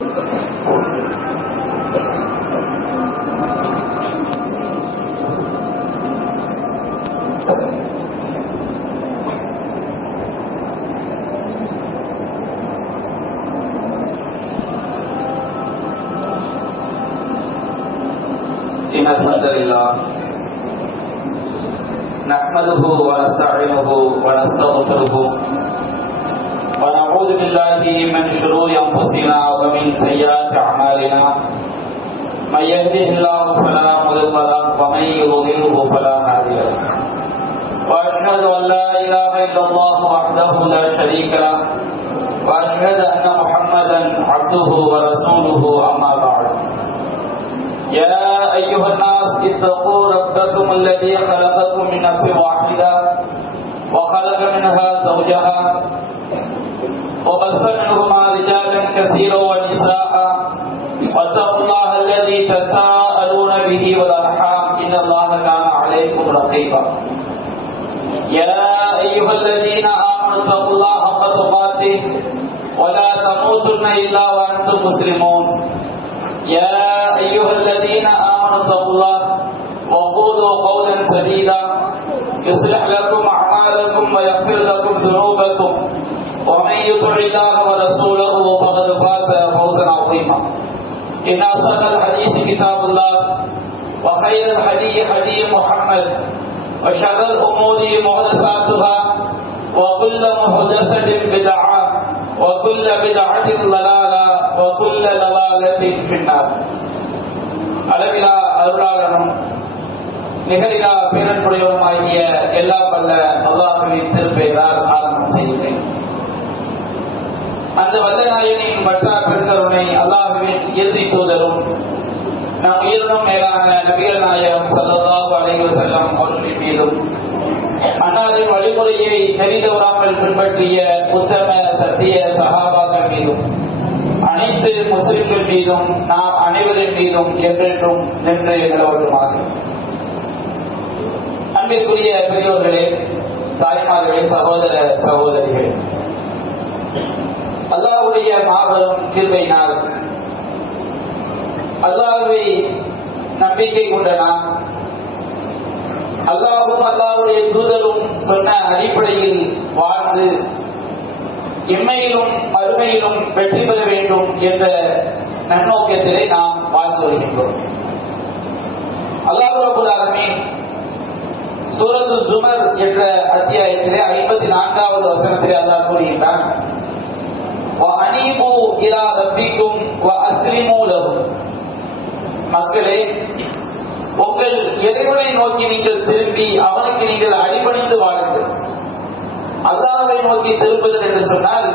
إن الحمد لله نحمده ونستعينه ونستغفره ونعوذ بالله من شرور أنفسنا ومن سيئات أعمالنا من يهده الله فلا مضل له ومن يضلله فلا هادي له وأشهد أن لا إله إلا الله وحده لا شريك له وأشهد أن محمدا عبده ورسوله أما بعد يا أيها الناس اتقوا ربكم الذي خلقكم من نفس واحدة وخلق منها زوجها وبث منهما رجالا كثيرا ونساء واتقوا الله الذي تساءلون به والأرحام إن الله كان عليكم رقيبا يا أيها الذين آمنوا اتقوا الله حق تقاته ولا تموتن إلا وأنتم مسلمون يا أيها الذين آمنوا اتقوا الله وقولوا قولا سديدا يصلح لكم أعمالكم ويغفر لكم ذنوبكم ومن يطع الله ورسوله فقد فاز فوزا عظيما إن أصدق الحديث كتاب الله وخير الهدي هدي محمد وشر الأمور محدثاتها وكل محدثة بدعة وكل بدعة ضلالة وكل ضلالة في النار. அளவிலா அருளாளனும் நிகரிலா பேரன்புடையவனுமாகிய எல்லா வல்ல அல்லாஹ்வின் திருப்பெயரால் ஆரம்பம் செய்கிறேன். அந்த வல்ல நாயனின் வட்டா பெருங்கருணை அல்லாஹ்வின் இறுதி தூதரும் நம் உயிரினும் மேலான நபிகள் நாயகம் ஸல்லல்லாஹு அலைஹி வஸல்லம் அவர்களின் மீதும் அன்னாரின் வழிமுறையை தெரிந்தவராமல் பின்பற்றிய உத்தம சத்திய சஹாபாக்கள் மீதும் அனைத்து முஸ்லிம்கள் மீதும் நாம் அனைவரின் மீதும் என்றென்றும் நின்று நிலவட்டுமாக. அன்பிற்குரிய பெரியோர்களே, தாய்மார்களே, சகோதர சகோதரிகளே, அல்லாஹ்வுடைய மாபெரும் கிருபையினால் அல்லாஹ்வை நம்பிக்கை கொண்ட நாம் அல்லாஹ்வும் அல்லாஹ்வுடைய தூதரும் சொன்ன அடிப்படையில் வாழ்ந்து இம்மையிலும் மறுமையிலும் வெற்றி பெற வேண்டும் என்ற நன்னோக்கத்திலே நாம் வாழ்ந்து வருகின்றோம். அல்லாஹ் ரப்பல் ஆலமீன் சூரத்து ஜுமர் என்ற அத்தியாயத்திலே 54வது வசனத்திலே அல்லாஹ் கூறுகின்றான், வஅனீபு இலா ரப்பிக்கும் வஅஸ்லிமு லஹு. மக்களே, உங்கள் இறைவனை நோக்கி நீங்கள் திரும்பி அவனுக்கு நீங்கள் அடிபணிந்து வாழுங்கள். அல்லாஹ்வை நோக்கி திரும்புதல் என்று சொன்னால்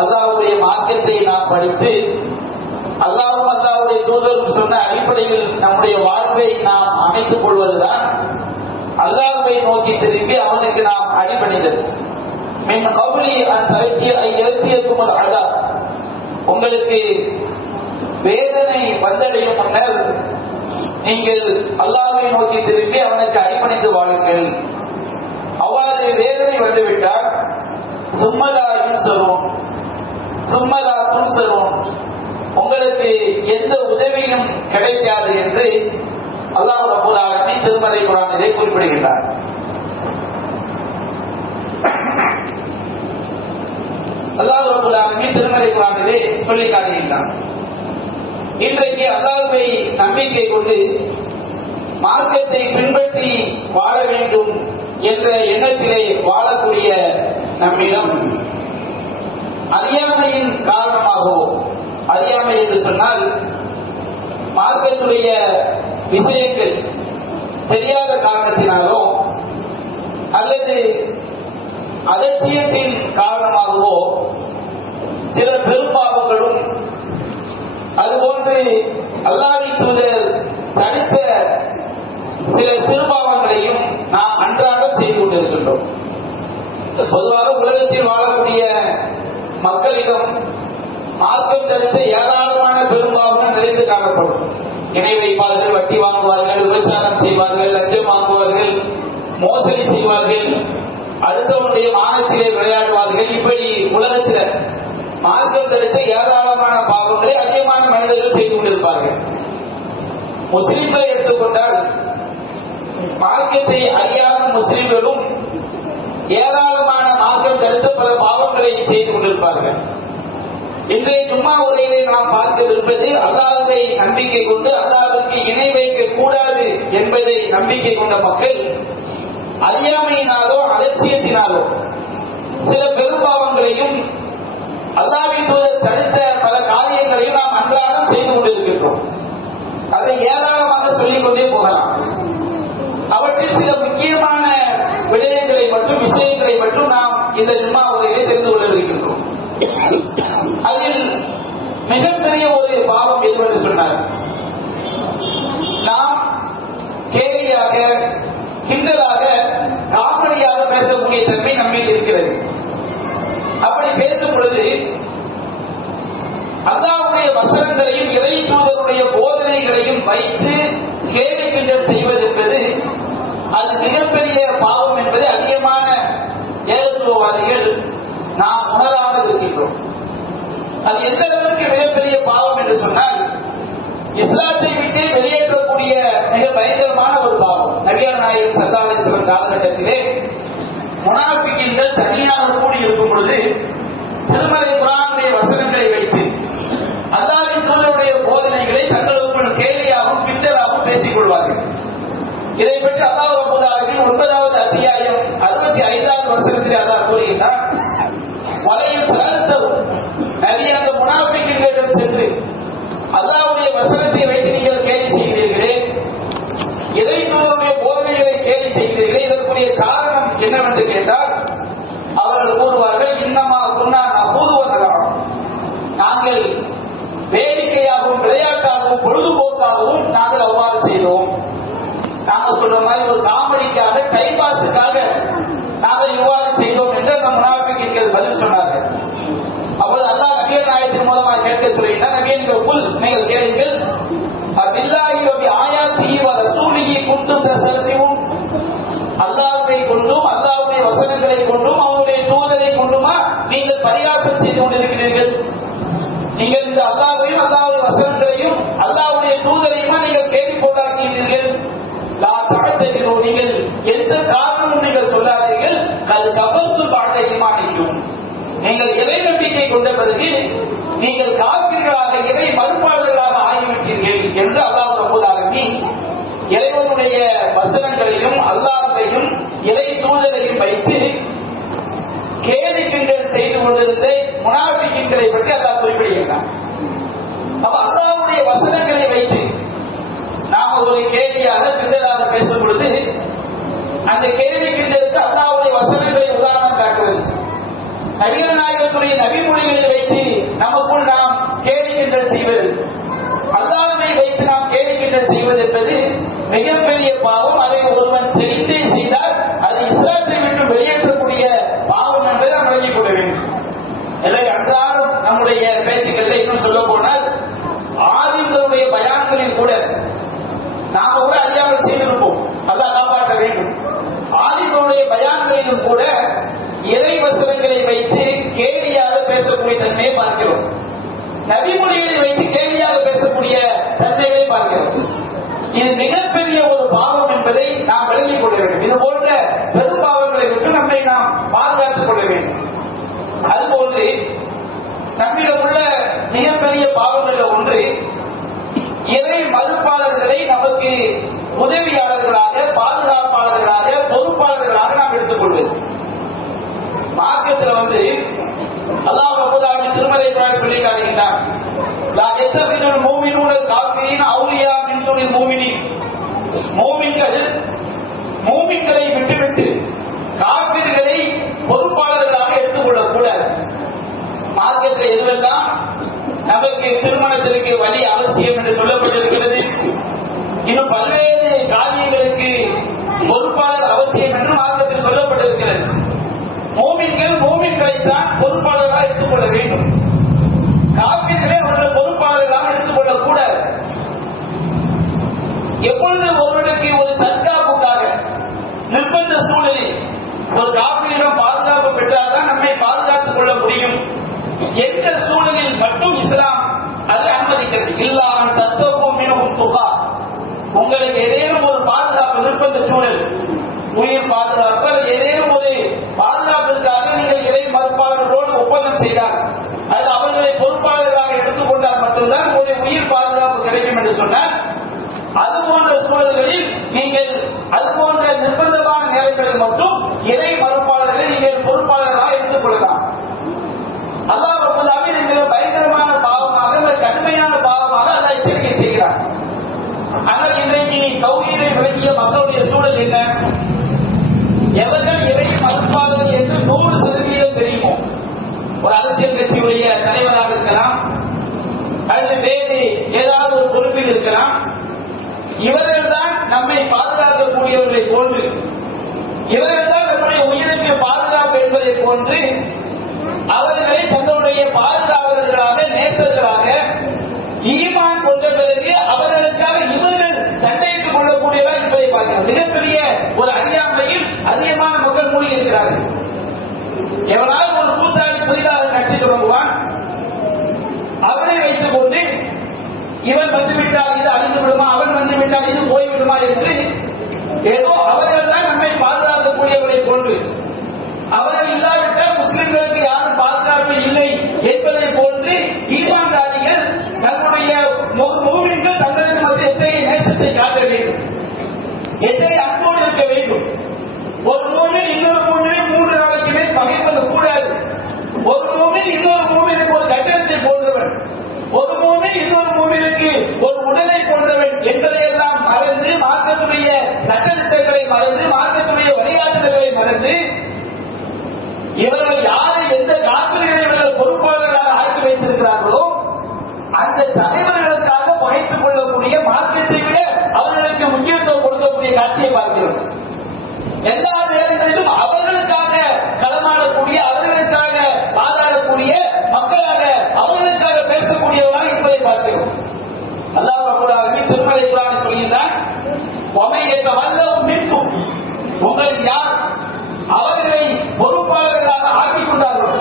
அல்லாஹ்வுடைய மார்க்கத்தை நாம் படித்து அல்லாஹ்வும் அல்லாஹ்வுடைய தூதரும் சொன்ன அடிப்படையில் நம்முடைய வாழ்வை நாம் அமைத்துக் கொள்வதுதான் அல்லாஹ்வை நோக்கி திரும்பி அவனுக்கு நாம் அடிபணிதல். மின் கவ்லி அன் தயத்தியக்கும் அல்லாஹ், உங்களுக்கு வேதனை வந்தடையும் முன்னர் நீங்கள் அல்லாஹ்வை நோக்கி திரும்பி அவனுக்கு அடிபணிந்து வாழுங்கள். அவ்வாறு வேதனை வந்துவிட்டால் சும்மலா துன்சரும், உங்களுக்கு எந்த உதவியும் கிடைக்காது என்று அல்லாஹ் ரப்பல் ஆலமீன் திருமறை குர்ஆனிலே குறிப்பிடுகின்றார். அல்லாஹ் ரப்பல் ஆலமீன் திருமறை குர்ஆனிலே சொல்லி காட்டுகின்றார். இன்றைக்கு அல்லாஹ்வை நம்பிக்கை கொண்டு மார்க்கத்தை பின்பற்றி வாழ வேண்டும் என்ற எண்ணத்திலே வாழக்கூடிய நம்மிடம் அறியாமையின் காரணமாகவோ, அறியாமை என்று சொன்னால் மார்க்கத்துடைய விஷயங்கள் தெரியாத காரணத்தினாலோ அல்லது அலட்சியத்தின் காரணமாகவோ சில பெரும்பாவங்களும் அதுபோன்று அல்லாஹ்வின் தூதர் தடுத்த சில சிறுபாவங்களையும் நாம் அன்றாட செய்து கொண்டிருக்கின்றோம். பொதுவாக உலகத்தில் வாழக்கூடிய மக்களிடம் மார்க்கம் தடுத்த ஏராளமான பெரும்பாவங்கள் நிறைந்து காணப்படும். இணை வைப்பார்கள், வட்டி வாங்குவார்கள், விபச்சாரம் செய்வார்கள், லஞ்சம் வாங்குவார்கள், மோசடி செய்வார்கள், அடுத்தவனுடைய மானத்திலே விளையாடுவார்கள். இப்படி உலகத்தில் மார்க்கம் தடுத்த ஏராளமான பாவங்களை அதிகமான மனிதர்கள் செய்து கொண்டிருப்பார்கள். முஸ்லிம்களை எடுத்துக்கொண்டால் மார்க்கத்தை அறியாத முஸ்லிம்களும் ஏராளமான மார்க்கம் தடுத்த பல பாவங்களை செய்து கொண்டிருப்பார்கள். இன்றைய ஜும்மா உரையிலே நாம் பார்க்கவிருப்பது அல்லாஹ்வை நம்பிக்கை கொண்டு அல்லாஹ்வுக்கு இணை வைக்க கூடாது என்பதை நம்பிக்கை கொண்ட மக்கள் அறியாமையினாலோ அலட்சியத்தினாலோ சில பெரும்பாவங்களையும் அல்லாஹ்வின் தூதர் தடுத்த பல காரியங்களையும் நாம் அன்றாடம் செய்து கொண்டிருக்கின்றோம். அதை ஏராளமாக சொல்லிக் கொண்டே போகலாம். அவற்றில் சில முக்கியமான விஷயங்களை மட்டும் நாம் இந்த ஜும்மா உரையிலே தெரிந்து கொள்ள இருக்கின்றோம். அதில் மிகப்பெரிய ஒரு பாவம் எதுவென்று சொன்னார். நாம் கேலியாக கிண்டலாக காமெடியாக பேசக்கூடிய தன்மை நம்மில் இருக்கிறது. அப்படி பேசும் பொழுது அல்லாஹ்வுடைய வசனங்களையும் இறை தூதருடைய போதனைகளையும் வைத்து கேலி கிண்டல் செய்வது என்பது அது மிகப்பெரிய பாவம் என்பது அதிகமான ஏகத்துவவாதிகள் நாம் உணராமல் இருக்கின்றோம். அது எந்த அளவுக்கு மிகப்பெரிய பாவம் என்று சொன்னால் இஸ்லாத்தை விட்டு வெளியேற்றக்கூடிய மிக பயங்கரமான ஒரு பாவம். நபிகள் நாயகம் ஸல்லல்லாஹு அலைஹி வஸல்லம் காலகட்டத்திலே முனாஃபிகீன்கள் தனியாக கூடி இருக்கும் பொழுது திருமறை குர்ஆனுடைய வசனங்களை வைத்து அல்லாஹ்வின் தூதருடைய போதனைகளை தங்களுக்குள் கேலியாகவும் கிண்டலாகவும் பேசிக் கொள்வார்கள். இதை பற்றி அல்லாஹ் ரப்பல் ஆலமீன் 9வது அத்தியாயம் 65வது வசனத்திலே அல்லாஹ் கூறுகிறார், வலையில் சலத்தவும் நபி அந்த முனாஃபிகீன்களிடம் சென்று அல்லாஹ்வுடைய வசனத்தை வைத்து நீங்கள் கேலி செய்கிறீர்களே, இறை தூதருடைய போதனைகளை கேலி செய்கிறீர்களே, இதற்குரிய காரணம் என்னவென்று கேட்டால் அவர்கள் கூறுவார்கள், இன்னமா குன்னா நஹூதுவதலாம், நாங்கள் வேடிக்கையாகவும் விளையாட்டாகவும் பொழுதுபோக்காகவும் நாங்கள் அவ்வாறு செய்தோம். நாங்கள் சொல்ற மாதிரி ஒரு காமெடிக்காக டைம் பாஸுக்காக நாங்கள் இவ்வாறு செய்தோம் என்று அந்த முனாஃபிகீன்கள் பதில் சொன்னார்கள். அப்போது அல்லாஹ் நபிகள் நாயகத்தின் மூலமாக கேட்க சொல்லிட்டார், நபியன்கள் புல் நீங்கள் கேளுங்கள், பில்லாஹி வ பிஆயாத்திஹி வ ரசூலிஹி குன்தும் தஸ்தஹ்சிஊன், அல்லாஹ்வை கொண்டும் அல்லாஹ்வுடைய வசனங்களை கொண்டும் அவருடைய தூதரை கொண்டுமா நீங்கள் பரிகாசம் செய்து கொண்டிருக்கிறீர்கள்? நீங்கள் இந்த அல்லாஹ்வையும் அல்லாஹ்வுடைய வசனங்களையும் அல்லாஹ்வுடைய தூதரையுமா நீங்கள் கேலி போட்டாக்கிறீர்கள்? லா தஅத்ததிரு, நீங்கள் எந்த காரணமும் நீங்கள் சொல்லாதீர்கள். கல் கஃபர்து பஅத ஈமானிக்கும், நீங்கள் இறை நம்பிக்கை கொண்ட பிறகு நீங்கள் காஃபிர்களாக இறை மறுப்பாளர்களாக ஆகிவிட்டீர்கள் என்று அல்லாஹ் ரப்பல் ஆலமீன் இறைவனுடைய வசனங்களையும் அல்லாஹ்வையும் இறை தூதரையும் வைத்து கேலி கிண்டல் செய்து கொண்டிருந்த முனாஃபிகீன்களை பற்றி அல்லாஹ் குறிப்பிடுகிறார். அப்ப அல்லாஹ்வுடைய வசனங்களை வைத்து நாம ஒரு கேலியாக கிண்டலாக பேசும் பொழுது அந்த கேலி கிண்டலுக்கு அல்லாஹ்வுடைய வசனங்களை உதாரணம் காட்டுவது, நபிகள் நாயகத்துடைய நபிமொழிகளை வைத்து நமக்குள் நாம் கேலி கிண்டல் செய்வது, அல்லாஹ்வை வைத்து நாம் கேலி கிண்டல் செய்வது என்பது மிகப்பெரிய பாவம். அதை ஒருவன் தெரிந்தே செய்தால் அது இஸ்லாத்தை விட்டு வெளியேற்றக்கூடிய பாவம் என்பதை நாம் விளங்கிக் கொள்ள வேண்டும். எனவே அன்றாடம் நம்முடைய பேச்சுக்களை இன்னும் சொல்ல போனால் ஆதிகளுடைய பயான்களில் கூட நாம கூட அறியாமல் செய்திருப்போம், அல்லாஹ் காப்பாற்ற வேண்டும். ஆதிகளுடைய பயான்களிலும் கூட இறை வசனங்களை வைத்து கேலியாக பேசக்கூடிய தன்மையை பார்க்கிறோம். நபிமொழிகளை வைத்து கேலியாக பேசக்கூடிய தன்மைகளை பார்க்கிறோம். இது மிகப்பெரிய ஒரு பாவம் என்பதை நாம் விளங்கிக் கொள்ள வேண்டும். இது போன்ற பெரும் பாவங்களை விட்டு நம்மை நாம் பாதுகாத்துக் கொள்ள வேண்டும். அதுபோன்று நம்மிடம் உள்ள மிகப்பெரிய பாவங்களில் ஒன்று இறை மறுப்பாளர்களை நமக்கு உதவியாளர்களாக, பாதுகாப்பாளர்களாக, பொறுப்பாளர்களாக நாம் எடுத்துக் கொள்வது. மார்க்கத்தில் அல்லாஹ் ரப்பல் ஆலமீன் திருமறை குர்ஆனில் சொல்லி காட்டுகிறார், லா யத்தகிதுல் மூமினூன காஃபிரீன அவுலியா மின் துனில் மூமினீன், மூமின்களை விட்டுவிட்டு காஃபிர்களை பொறுப்பாளர்களாக எடுத்துக்கொள்ளக் கூடாது. மார்க்கத்தில் எதுவெல்லாம் நமக்கு திருமணத்திற்கு வழி அவசியம் என்று சொல்லப்பட்டிருக்கிறது, இன்னும் பல்வேறு காரியங்களுக்கு பொறுப்பாளர் அவசியம் என்று மார்க்கத்தில் சொல்லப்பட்டிருக்கிறது. மூமின்களைத்தான் பொறுப்பாளர்களாக எடுத்துக்கொள்ள வேண்டும். காஃபிர்களை அவர்கள் பொறுப்பாளர்களாக எடுத்துக்கொள்ளக் கூடாது. எப்பொழுது ஒருவனுக்கு ஒரு தற்காப்புக்காக நிர்பந்த சூழலில் ஒரு காஃபிரிடம் பாதுகாப்பு பெற்றால்தான் நம்மை பாதுகாத்துக் கொள்ள முடியும் என்கிற முதல் என்ன? எவர்கள் இறை மறுப்பாளர் என்று 100% தெரியுமோ, ஒரு அரசியல் கட்சியுடைய தலைவராக இருக்கலாம் அல்லது வேறு ஏதாவது ஒரு பொறுப்பில் இருக்கலாம், இவர்கள் தான் நம்மை பாதுகாக்கக்கூடியவர்களை போன்று, இவர்கள் தான் நம்முடைய உயிருக்கு பாதுகாப்பு என்பதை போன்று அவர்களை தங்களுடைய பாதுகாவலர்களாக, நேசர்களாக ஈமான் கொண்ட பிறகு அவர்களுக்காக இவர்கள் சண்டையிட்டுக் கொள்ளக்கூடியவர்கள் என்பதை பார்க்கிறோம். மிகப்பெரிய ஒரு அறியாமையில் அதிகமான மக்கள் மூழ்கி இருக்கிறார்கள். எவனாவது ஒரு கூட்டாளி புதிதாக கட்சி தொடங்குவான், அவனை வைத்துக் கொண்டு இவன் வந்துவிட்டால் இது அழிந்து விடுமா, அவன் வந்துவிட்டால் இது போய்விடுமா என்று ஏதோ அவர்கள் தான் நம்மை பாதுகாக்கக்கூடியவரை போன்று, அவர்கள் இல்லாவிட்டால் முஸ்லிம்களுக்கு யாரும் பாதுகாப்பு இல்லை என்பதை போன்று ஈமான்தாரிகள் தன்னுடைய முகமீன்கள் தங்களுக்கு மத்திய எத்தகைய நேசத்தை காட்ட வேண்டும், எத்தகைய அன்போடு இருக்க வேண்டும். ஒரு மூமின் இன்னொரு மூமினை 3 நாளைக்கு மேல் பகைப்பது கூடாது. ஒரு மூமின் இன்னொரு மூமினுக்கு ஒரு கட்டணத்தை போன்றவன், ஒரு மூமின் இன்னொரு மூமினுக்கு ஒரு உடலை போன்றவன் என்பதையெல்லாம் மறந்து, மார்க்கத்துடைய சட்டத்திட்டங்களை மறந்து, மார்க்கத்துடைய வழிகாட்டுதல்களை மறந்து, இவர்கள் யாரை எந்த காப்பிரிகளை இவர்கள் பொறுப்பாளர்களாக ஆக்கி வைத்திருக்கிறார்களோ அந்த தலைவர்களுக்காக பகைத்துக் கொள்ளக்கூடிய, மார்க்கத்தை விட அவர்களுக்கு முக்கியத்துவம் கொடுக்கக்கூடிய காட்சியை பார்க்கிறோம். எல்லா நேரங்களிலும் அவர்களுக்காக களமாடக்கூடிய, அவர்களுக்காக வாதாடக்கூடிய மக்களாக, அவர்களுக்காக பேசக்கூடியவர்களாக என்பதை பார்க்கிறோம். அல்லாஹ் ரப்பல் ஆலமீன் திருமலை குர்ஆனில் சொல்கிறான், வமையக வல்லஹு மின்கும், உங்கள் யார் அவர்களை பொறுப்பாளர்களாக ஆக்கிக் கொண்டார்களோ,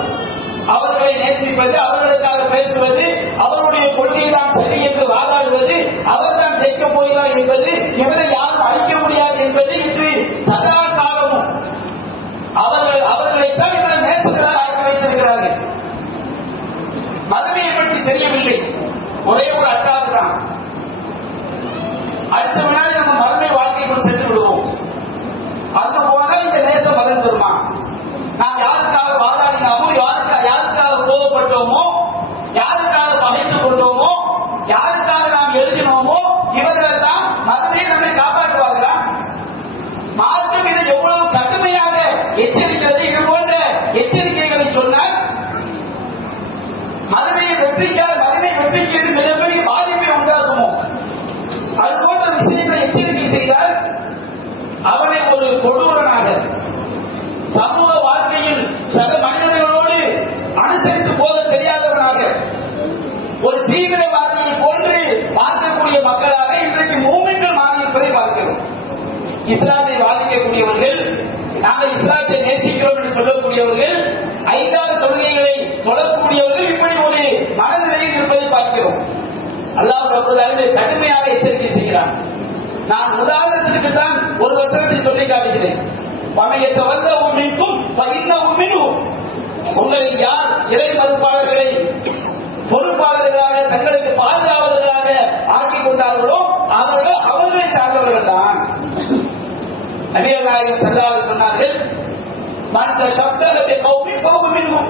அவர்களை நேசிப்பது, அவர்களுக்காக பேசுவது, அவருடைய கொள்கை தான் சரி என்று வாதாடுவது, அவர் தான் ஜெயிக்க போகிறார் என்பது, இவரை யாரும் அழிக்க முடியாது என்பது இன்று சதா காலமும் அவர்களைத்தான் இவர்கள் நேசர்களாக ஆக்கி வைத்திருக்கிறார்கள். மதமையை பற்றி தெரியவில்லை, ஒரே ஒரு அட்டாது தான். அடுத்த வினாடி நம்ம மறுமை வாழ்க்கைக்குள் சென்று விடுவோம். அங்கு போனால் இந்த நேசம் மறந்துருமா? நாம் யாருக்காக வாதாடினாமோ, யாருக்காக கோபப்பட்டோமோ, யாருக்காக பகைத்துக் கொண்டோமோ, யாருக்காக நாம் எழுதினோமோ, இவர்கள் தான் மறுமையை நம்மை காப்பாற்றுவார்களா? மார்க்கம் இதை எவ்வளவு கடுமையாக எச்சரிக்கிறது. இது போன்ற எச்சரிக்கைகளை சொன்னால் மறுமை வெற்றிக்கு மிகப்பெரிய பாதிப்பை உண்டாக்குமோ? அது போன்ற விஷயங்களை எச்சரிக்கை செய்தால் அவனை ஒரு கொடூரனாக, சமூக வாழ்க்கையில் சக மனிதர்களோடு அனுசரித்து போக தெரியாதவனாக, ஒரு தீவிரவாதியை போன்று பார்க்கக்கூடிய மக்களாக இன்றைக்கு மூமின்கள் மாறி இருப்பதை பார்க்கிறோம். இஸ்லாத்தை வாசிக்கக்கூடியவர்கள், நாங்கள் இஸ்லாத்தை நேசிக்கிறோம் என்று சொல்லக்கூடியவர்கள், 5 தொழுகைகளை தொழக்கூடியவர்கள் இப்படி ஒரு மனநிலையில் இருப்பதை பார்க்கிறோம். அல்லாஹ் ரப்பல் ஆலமீன் கடுமையாக எச்சரிக்கை செய்கிறான். நான் உதாரணத்திற்கு தான் ஒரு வசனத்தை சொல்லி காட்டுகிறேன். பமையத்த வந்த உண்மைக்கும் உங்களில் யார் இறை மறுப்பாளர்களை பொறுப்பாளர்களாக, தங்களுக்கு பாதுகாவலர்களாக ஆக்கிக் கொண்டார்களோ அவர்களை சார்ந்தவர்கள் தான். நபிகள் நாயகம் ஸல்லல்லாஹு அலைஹி சொன்னார்கள், மன் தஷப்பஹ பிகௌமின் ஃபஹுவ மின்ஹும்,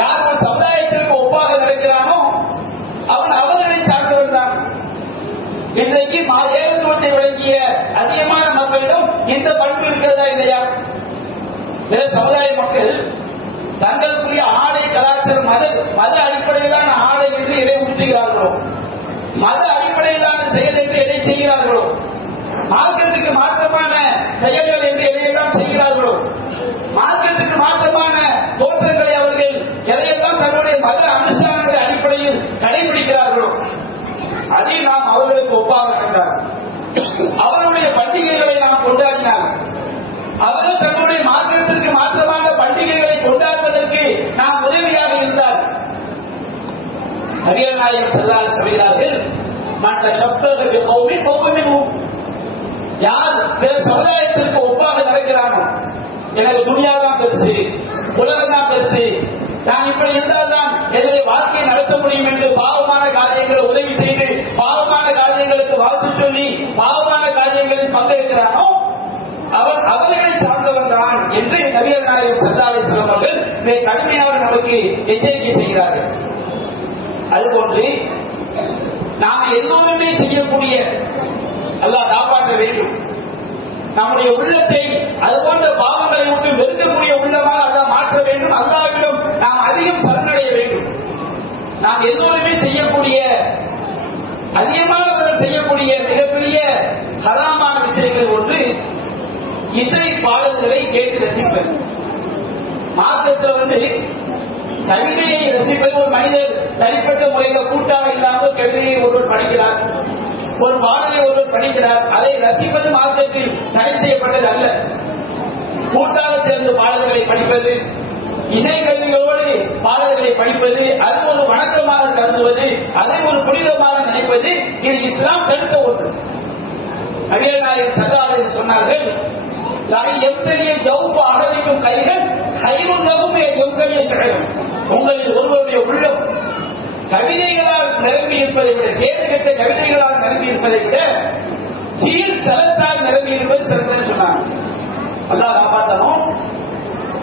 யார் ஒரு சமுதாயத்திற்கு ஒப்பாக நடக்கிறானோ அவன் அவர்களை சார்ந்தவன் தான். இன்றைக்கு ஏகத்துவத்தை விளங்கிய அதிகமான மக்களிடம் இந்த பண்பு இருக்கிறதா இல்லையா? பிற சமுதாய மக்கள் தங்களுக்குரிய ஆடை கலாச்சாரம் மத அடிப்படையிலான ஆடை என்று எதை உறுத்துகிறார்களோ, மத அடிப்படையிலான செயல் என்று எதை செய்கிறார்களோ, மார்க்கத்துக்கு மாற்றமான செயல்கள் என்று எதையெல்லாம் செய்கிறார்களோ, மார்க்கத்துக்கு மாற்றமான தோற்றங்களை அவர்கள் எதையெல்லாம் தன்னுடைய மத அனுஷ்டானங்களுடைய அடிப்படையில் கடைபிடிக்கிறார்களோ அதை நாம் அவர்களுக்கு ஒப்பாக கண்டார். அவர்களுடைய பண்டிகைகளை நாம் கொண்டாடினார். அவர்கள் தன்னுடைய மார்க்கத்திற்கு மாற்றமான பண்டிகைகளை கொண்டாடுவதற்கு நாம் உதவியாக இருந்தார். நபிகள் நாயகம் ஸல்லல்லாஹு அலைஹி சொல்கிறார்கள், மன் தஷப்பஹ பிகௌமின் ஃபஹுவ மின்ஹும், யார் பிற சமுதாயத்திற்கு ஒப்பாக நடக்கிறானோ, எனக்கு துனியாதான் பெருசு, உலகம் தான் பெருசு, நான் இப்படி இருந்தால்தான் என்னுடைய வாழ்க்கையை நடத்த முடியும் என்று பாவமான காரியங்களை உதவி செய்து, பாவமான காரியங்களுக்கு வாழ்த்து சொல்லி, பாவமான காரியங்களில் பங்கேற்கிறானோ அவன் அவர்களை சார்ந்தவன் தான் என்று நபிகள் நாயகம் ஸல்லல்லாஹு அலைஹி வஸல்லம் அவர்கள் மிக கடுமையாக நமக்கு எச்சரிக்கை செய்கிறார்கள். அதுபோன்று நாம் எல்லோருமே செய்யக்கூடிய, அல்லாஹ் காப்பாற்ற வேண்டும், நம்முடைய உள்ளத்தை அது போன்ற பாவங்களை விட்டு வெறுக்கக்கூடிய உள்ளமாக அல்லாஹ் மாற்ற வேண்டும். அல்லாஹ்விடம் நாம் அதிகம் சரணடைய வேண்டும். நாம் எல்லோருமே செய்யக்கூடிய அதிகமானவர்கள் செய்யக்கூடிய மிகப்பெரிய ஹராமான விஷயங்கள் ஒன்று இசை பாடல்களை கேட்டு ரசிப்பது. மார்க்கத்தில் கவிதையை ரசிப்பது, ஒரு மனிதர் தனிப்பட்ட முறையில் கூட்டாக இல்லாமல் கவிதையை ஒருவர் படிக்கிறார், ஒரு பாடலை ஒருவர் படிக்கிறார், அதை ரசிப்பது மார்க்கத்தில் தடை செய்யப்பட்டது அல்ல. கூட்டாக சேர்ந்து பாடல்களை படிப்பது, இசை கல்விகளோடு பாடல்களை படிப்பது, அது ஒரு வணக்கமாக கருதுவது, அதை ஒரு புனிதமாக நினைப்பது, இது இஸ்லாம் தடுத்த ஒன்று. நபிகள் நாயகம் ஸல்லல்லாஹு அலைஹி வஸல்லம் சொன்னார்கள், எத்தகைய ஜௌஃப் அகதிக்கும் கைகள் கைவுள்ளவும் எத்தகைய செயலும். உங்களில் ஒருவருடைய உள்ளம் கவிதைகளால் நிரம்பி இருப்பதை விட, கேடு கெட்ட கவிதைகளால் நிரம்பி இருப்பதை விட சீர் ஸ்தலத்தால் நிரம்பி இருப்பது சிறந்தது சொன்னாங்க. அல்லாஹ் காப்பாற்றணும்.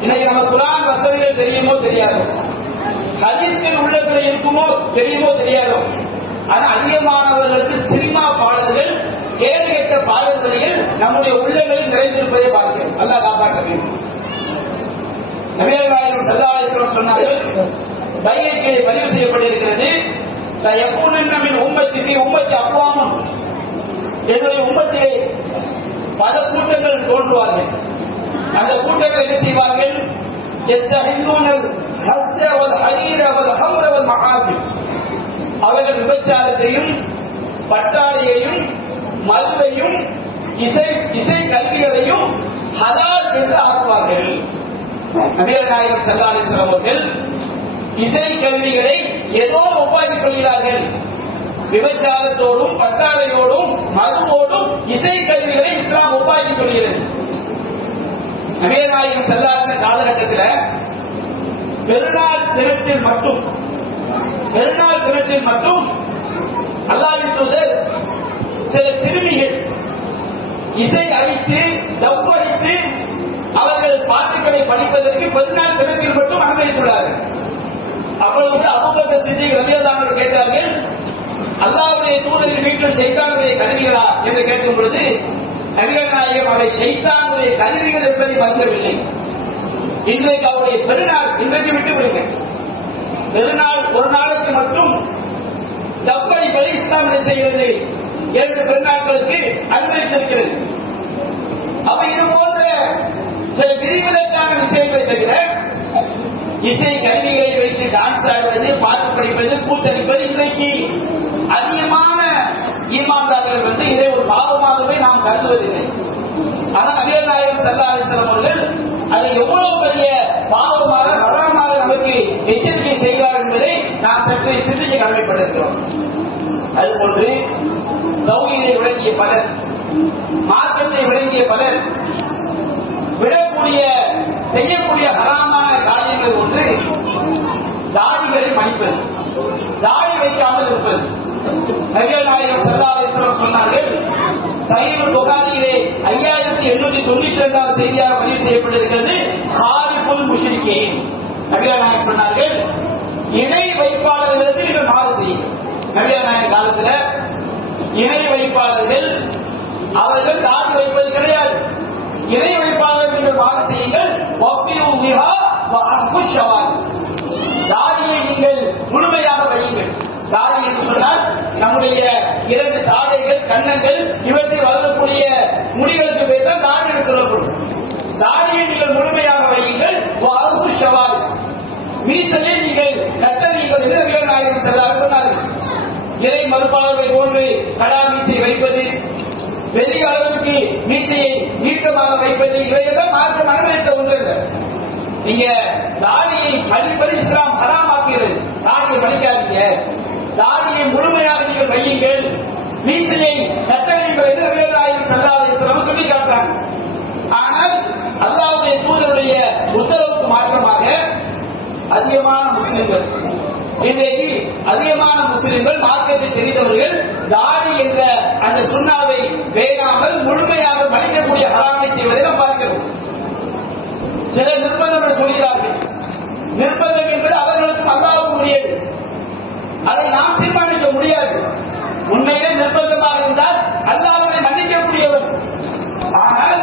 இன்னைக்கு நம்ம குர்ஆன் வசனங்கள் தெரியுமோ தெரியாதோ, ஹதீஸ்கள் உள்ளத்துல இருக்குமோ தெரியுமோ தெரியாதோ, ஆனா அதிகமானவர்களுக்கு சினிமா பாடல்கள், கேடு கெட்ட பாடல்கள் நம்முடைய உள்ளங்களில் நிறைந்திருப்பதை பார்க்கிறோம். அல்லாஹ் காப்பாற்ற வேண்டும். நபிகள் நாயகம் ஸல்லல்லாஹு அலைஹி வஸல்லம் சொன்னார்கள், பையத்திலே பதிவு செய்யப்பட்டிருக்கிறது, யகூனன்ன மின் உம்மத்தி ஃபீ உம்மத்தி அக்வாமுன், என்னுடைய உம்மத்திலே பல கூட்டங்கள் தோன்றுவார்கள். அந்த கூட்டங்கள் என்ன செய்வார்கள்? யஸ்தஹில்லூனல் ஹஸ்ஸ வல் ஹரீர வல் ஹம்ர வல் மஆசி, அவர்கள் விபச்சாரத்தையும் பட்டாடையையும் மதுவையும் இசை கல்விகளையும் ஹலால் என்று ஆக்குவார்கள். நபிகள் நாயகம் ஸல்லல்லாஹு அலைஹி வஸல்லம் அவர்கள் இசை கல்விகளை ஏதோ ஒப்பாக்கி சொல்கிறார்கள். விபச்சாரத்தோடும் பட்டாடையோடும் மதுவோடும் இசை கல்விகளை இஸ்லாம் ஒப்பாக்கி சொல்கிறது. நபிகள் நாயகம் ஸல்லல்லாஹு அலைஹி வஸல்லம் காலகட்டத்தில் பெருநாள் தினத்தில் மட்டும் அல்லாஹ்வின் தூதர் சில சிறுமிகள் இசை அடித்து தப்பு அடித்து அவர்கள் பாட்டுகளை படிப்பதற்கு பெருநாள் தினத்தில் மட்டும் அனுமதித்துள்ளார்கள். அப்பொழுது அபூபக்கர் சித்திக் ரலியல்லாஹு அன்ஹு கேட்டார்கள், அல்லாஹ்வுடைய தூதரின் வீட்டில் ஷைத்தானுடைய கருவிகளா என்று கேட்கும் பொழுது நபிகள் நாயகம் அவை ஷைத்தானுடைய கருவிகள் என்பதை மறுக்கவில்லை. இன்றைக்கு அவருடைய பெருநாள், இன்றைக்கு விட்டுவிடுங்க, பெருநாள் ஒரு நாளுக்கு மட்டும் தப்படிப்பதை இஸ்லாம் என்ன செய்கிறது? 2 பெருநாட்களுக்கு அனுமதித்திருக்கிறது. அப்ப இது போன்ற சில விதிவிலக்கான விஷயங்களை தவிர இசை கருவிகளை வைத்து டான்ஸ் ஆடுவது, பாட்டு படிப்பது, கூத்தடிப்பது இன்றைக்கு அதிகமான ஈமான்தார்கள் இதை ஒரு பாவமாகவே நாம் கருதுவதில்லை. ஆனால் நபிகள் நாயகம் ஸல்லல்லாஹு அலைஹி வஸல்லம் அவர்கள் அதை எவ்வளவு பெரிய பாவமாக ஹராமாக நமக்கு எச்சரிக்கை செய்கிறார் என்பதை நாம் சற்று சிந்திக்க கடமைப்பட்டிருக்கிறோம். அதுபோன்று தௌஹீதை விளங்கிய பலர், மார்க்கத்தை விளங்கிய பலர் செய்யக்கூடிய ஹராமான காரியங்கள் ஒன்று தாடிகளை மடிப்பது, தாடி வைக்காமல் இருப்பது. நபிகள் நாயகம் ஸல்லல்லாஹு அலைஹி வஸல்லம் சொன்னார்கள், சஹீஹுல் புகாரியிலே 5892வது செய்தியாக பதிவு செய்யப்பட்டிருக்கிறது, ஹாரிஃபுல் முஷ்ரிகீன். நபிகள் நாயகம் சொன்னார்கள், இணை வைப்பாளர்களுக்கு நீங்கள் மாறு செய்யுங்கள். நபிகள் நாயகம் காலத்துல இணை வைப்பாளர்கள் அவர்கள் தாடி வைப்பது கிடையாது. இணை வைப்பாளர்கள் நீங்கள் மாறு செய்யுங்கள். தாடியை நீங்கள் முழுமையாக வையுங்கள். தாடி என்று சொன்னால் நம்முடைய 2 தாடைகள், கன்னங்கள், இவற்றை வளரக்கூடிய முடிகளுக்கு பேர் தான் தாடி என்று சொல்லப்படும். தாடியை நீங்கள் முழுமையாக வையுங்கள். மீசையை நீங்கள் கட்டறியுங்கள் என்று நபிகள் நாயகம் ஸல்லல்லாஹு அலைஹி வஸல்லம் சொன்னார்கள். இறை மறுப்பாளர்களை போன்று கடா மீசை வைப்பது, பெரிய அளவுக்கு மீசையை நீட்டமாக வைப்பது, இவையெல்லாம் மார்க்கம் அனுமதித்த ஒன்று. நீங்க தாடியை மடிப்பது இஸ்லாம் ஹராமாக்குகிறது. தாடியை மடிக்காதீங்க, தாடியை முழுமையாக நீங்கள் வையுங்கள், மீசையை கட்டளைகள் என்று நபிகள் நாயகம் ஸல்லல்லாஹு அலைஹி வஸல்லம் சொல்லி காட்டுறாங்க. ஆனால் அல்லாஹ்வுடைய தூதருடைய உத்தரவுக்கு மாற்றமாக அதிகமான முஸ்லிம்கள், இன்றைக்கு அதிகமான முஸ்லிம்கள், மார்க்கத்தை தெரிந்தவர்கள் தாடி என்ற அந்த சுன்னாவை வேறாமல் முழுமையாக மடிக்கக்கூடிய ஹராமை செய்வதை நாம் பார்க்கிறோம். சில நிர்பந்தங்கள் சொல்கிறார்கள். நிர்பந்தம் என்பது அவர்களுக்கும் அல்லாஹ்வுக்கும் உரியது. அதை நாம் தீர்மானிக்க முடியாது. உண்மையிலே நிர்பந்தமாக இருந்தால் அல்லாஹ்வை மன்னிக்கக்கூடியவர். ஆனால்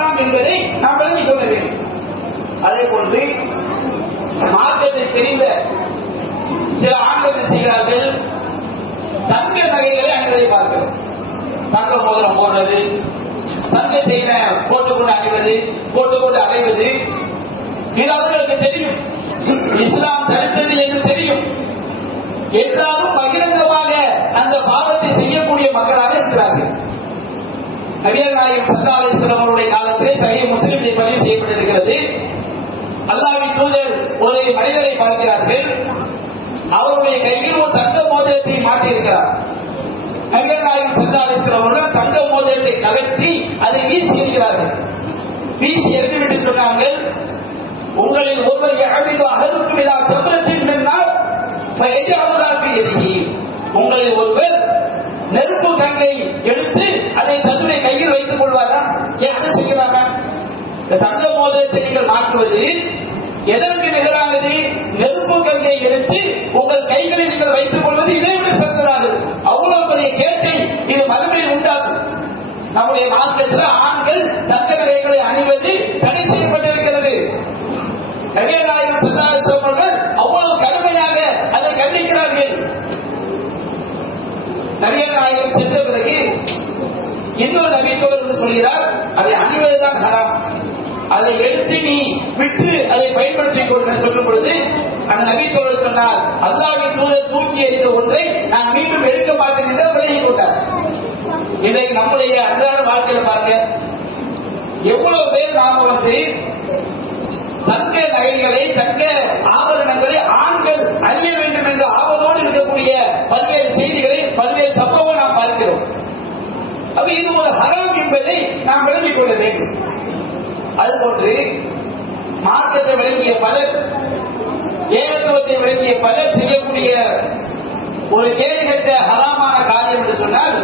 ஹராம் என்பதை நாம் விளங்கிக் கொள்ள வேண்டும். அதே போன்று மார்க்கத்தை தெரிந்த சில ஆண்கள் செய்கிறார்கள், தங்க நகைகளை அணிவதை பார்க்கிறோம். தங்க மோதிரம் போடுறது, தங்க செய்த போட்டுக்கொண்டு அணிவது, போட்டுக்கொண்டு அலைவது, இது அவர்களுக்கு தெரியும். இஸ்லாம் தடுத்தது என்று தெரியும். எல்லாரும் பகிரங்கமாக அந்த பாவத்தை செய்யக்கூடிய மக்களாக இருக்கிறார்கள். நபிகள் நாயகம் ஸல்லல்லாஹு அலைஹி வஸல்லம் அவருடைய காலத்திலே சஹீஹ் முஸ்லிமில் பதிவு செய்யப்பட்டிருக்கிறது. அல்லாஹ்வின் தூதர் ஒரு மனிதரை பார்க்கிறார்கள். அவருடைய கையில் ஒரு தங்க மோதிரத்தை மாட்டியிருக்கிறார். நபிகள் நாயகம் ஸல்லல்லாஹு அலைஹி வஸல்லம் அவர்கள் தங்க மோதிரத்தை கலட்டி அதை வீசி எறிகிறார்கள். வீசி எறிந்துவிட்டு சொன்னார்கள், உங்களில் ஒருவர் யஅமிது அஹதுக்கும் இலா தம்ரத்தின் மின்னார் ஃபயஜஅலுஹா ஃபீ யதிஹி, உங்களில் ஒருவர் நெருப்பு கங்கை எடுத்து அதை தன்னுடைய கையில் வைத்துக் கொள்வாரா? என்ன செய்கிறாரா? தங்க மோதிரத்தை நீங்கள் மாற்றுவது எதற்கு நிகரானது? நெருப்பு கங்கை எடுத்து உங்கள் கைகளில் நீங்கள் வைத்துக் கொள்வது இதை விட சிறந்ததாகும். அவ்வளவு பெரிய கேட்டை இது மறுமையில் உண்டாகும். நம்முடைய மார்க்கத்தில் ஆண்கள் தங்க நகைகளை அணிவது தடை செய்யப்பட்டிருக்கிறது. நபிகள் நாயகம் ஸல்லல்லாஹு அலைஹி வஸல்லம் அவர்கள் அவ்வளவு கடுமையாக அதை கண்டிக்கிறார்கள். நபிகள் நாயகம் சென்ற பிறகு இன்னொரு நபித்தோடு சொல்கிறார், அதை அணிவதுதான் ஹராம், அதை எடுத்து நீ விட்டு அதை பயன்படுத்திக் கொள்ள சொல்லும் பொழுது அந்த நபித்தோடு சொன்னார், அல்லாஹ்வின் தூதர் தூக்கி எறிந்த ஒன்றை நான் மீண்டும் எடுக்க மாட்டேன் என்று விலகிக் கொண்டார். இன்றைக்கு நம்முடைய அன்றாட வாழ்க்கையில பாருங்க, எவ்வளவு பேர் நாம தங்க நகைகளை, தங்க ஆபரணங்களை ஆண்கள் அணிய வேண்டும் என்று ஆவலோடு இருக்கக்கூடிய பல்வேறு செய்திகளை, பல்வேறு சம்பவம் நாம் பார்க்கிறோம். அப்ப இது ஒரு ஹராம் என்பதை நாம் விளங்கிக் கொள்ள வேண்டும். அதுபோன்று மார்க்கத்தை விளங்கிய பலர், ஏகத்துவத்தை விளங்கிய பலர் செய்யக்கூடிய ஒரு கேடுகட்ட ஹராமான காரியம் என்று சொன்னால்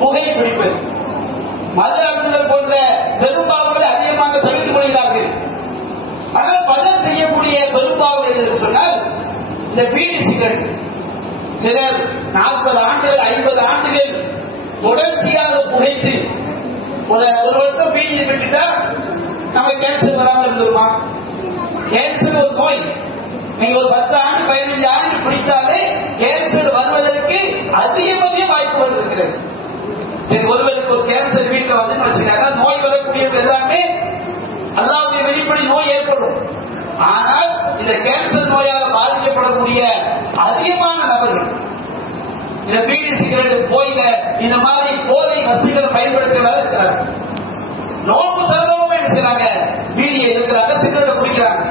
புகை பிடிப்பது. மது அருந்துதல் போன்ற பெரும்பாவங்களை அதிகமாக தவிர்த்துக் கொள்கிறார்கள். ஆனால் பலர் செய்யக்கூடிய பெரும்பாவம் என்று சொன்னால் இந்த பீடி சிகரெட். சிலர் 40 ஆண்டுகள் 50 ஆண்டுகள் தொடர்ச்சியாக புகைத்து ஒரு வருஷம் பீடியை விட்டுட்டா நம்ம கேன்சர் வராமல் இருந்துருமா? கேன்சர் ஒரு நோய். நீங்க ஒரு 10 ஆண்டு 15 ஆண்டு பிடித்தாலே கேன்சர் வருவதற்கு அதிக வாய்ப்பு வந்திருக்கிறது. சரி, ஒருவருக்கு ஒரு கேன்சர் வீட்டில் வந்து வச்சுக்காங்க, நோய் வரக்கூடியது எல்லாமே அல்லாஹ்வுடைய வெளிப்படை நோய் ஏற்படும். ஆனால் இந்த கேன்சர் நோயால் பாதிக்கப்படக்கூடிய அதிகமான நபர்கள் இந்த பீடி சிகரெட், போயில இந்த மாதிரி போதை வசதிகளை பயன்படுத்துவதாக இருக்கிறாங்க. நோக்கு தரவும் என்ன செய்யறாங்க? பீடியை இருக்கிறாங்க, சிகரெட்டை குடிக்கிறாங்க.